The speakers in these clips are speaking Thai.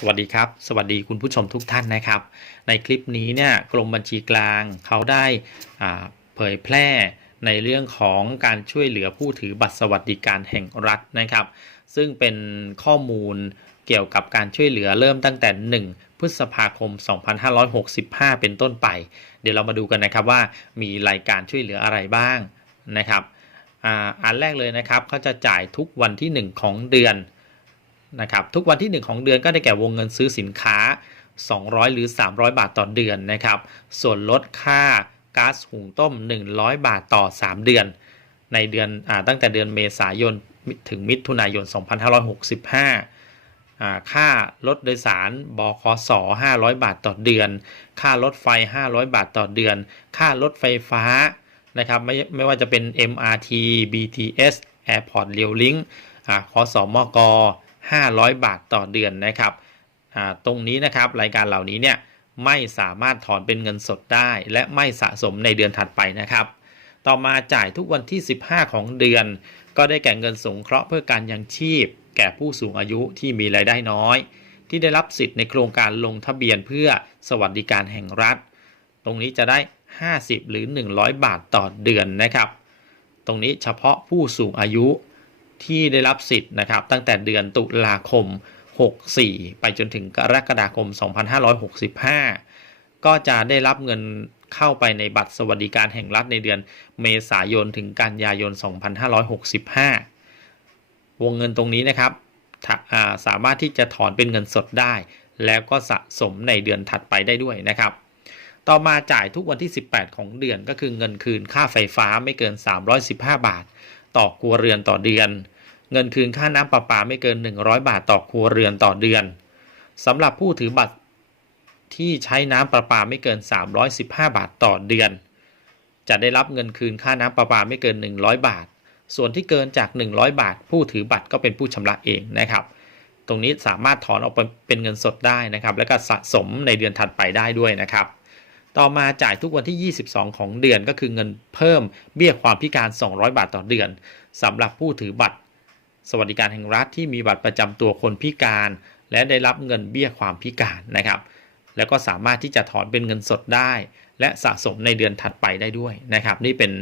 สวัสดีครับ สวัสดีคุณผู้ชมทุกท่านนะครับ ในคลิปนี้เนี่ยกรมบัญชีกลางเขาได้เผยแพร่ในเรื่องของการช่วยเหลือผู้ถือบัตรสวัสดิการแห่งรัฐนะครับ ซึ่งเป็นข้อมูลเกี่ยวกับการช่วยเหลือเริ่มตั้งแต่ 1 พฤษภาคม 2565 เป็นต้นไป เดี๋ยวเรามาดูกันนะครับว่ามีรายการช่วยเหลืออะไรบ้างนะครับออันแรกเลยนะครับเขาจะจ่ายทุกวันที่ 1 ของเดือน นะครับทุกวันที่ 1 ของเดือนก็ได้แก่วงเงินซื้อสินค้า 200 หรือ 300 บาทต่อเดือนนะครับ ส่วนลดค่าก๊าซหุงต้ม 100 บาทต่อ 3 เดือน ในเดือนอตั้งแต่เดือนเมษายนถึงมิถุนายน 2565อ่าค่ารถโดยสารบคส500 บาทต่อเดือน ค่ารถไฟ 500 บาทต่อเดือน ค่ารถไฟฟ้านะครับไม่ไม่ว่าจะเป็น MRT BTS Airport Rail Link อ่าคสมก 500 บาทต่อเดือนนะครับตรงนี้นะครับรายการเหล่านี้เนี่ยไม่สามารถถอนเป็นเงินสดได้ และไม่สะสมในเดือนถัดไปนะครับ ต่อมาจ่ายทุกวันที่ 15 ของเดือน ก็ได้แก่เงินสงเคราะห์เพื่อการยังชีพ แก่ผู้สูงอายุที่มีรายได้น้อย ที่ได้รับสิทธิ์ในโครงการลงทะเบียนเพื่อสวัสดิการแห่งรัฐ ตรงนี้จะได้ 50 หรือ 100 บาทต่อเดือนนะครับ ตรงนี้เฉพาะผู้สูงอายุ ที่ได้รับสิทธิ์นะครับ ตั้งแต่เดือนตุลาคม 64 ไปจนถึงกรกฎาคม 2565 ก็จะได้รับเงินเข้าไปในบัตรสวัสดิการแห่งรัฐในเดือนเมษายนถึงกันยายน 2565 วงเงินตรงนี้นะครับสามารถที่จะถอนเป็นเงินสดได้ แล้วก็สะสมในเดือนถัดไปได้ด้วยนะครับ ต่อมาจ่ายทุกวันที่ 18 ของเดือนก็คือเงินคืนค่าไฟฟ้าไม่เกิน 315 บาท ต่อครัวเรือนต่อเดือน เงินคืนค่าน้ำประปาไม่เกิน 100 บาทต่อครัวเรือนต่อเดือนสำหรับผู้ถือบัตรที่ใช้น้ำประปาไม่เกิน 315 บาทต่อเดือน จะได้รับเงินคืนค่าน้ำประปาไม่เกิน 100 บาท ส่วนที่เกินจาก 100 บาท ผู้ถือบัตรก็เป็นผู้ชำระเองนะครับ ตรงนี้สามารถถอนออกเป็นเงินสดได้นะครับ แล้วก็สะสมในเดือนถัดไปได้ด้วยนะครับ ต่อมาจ่ายทุกวันที่ 22 ของเดือนก็คือเงินเพิ่มเบี้ยความพิการ 200 บาทต่อเดือนสำหรับผู้ถือบัตร สวัสดิการแห่งรัฐที่มีบัตรประจำตัวคนพิการ และได้รับเงินเบี้ยความพิการนะครับ แล้วก็สามารถที่จะถอนเป็นเงินสดได้ และสะสมในเดือนถัดไปได้ด้วยนะครับ นี่เป็น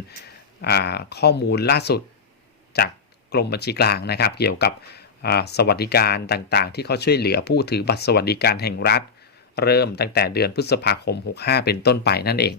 ข้อมูลล่าสุดจากกรมบัญชีกลางนะครับ เกี่ยวกับสวัสดิการต่างๆ ที่เขาช่วยเหลือผู้ถือบัตรสวัสดิการแห่งรัฐ เริ่มตั้งแต่เดือนพฤษภาคม 65 เป็นต้นไปนั่นเอง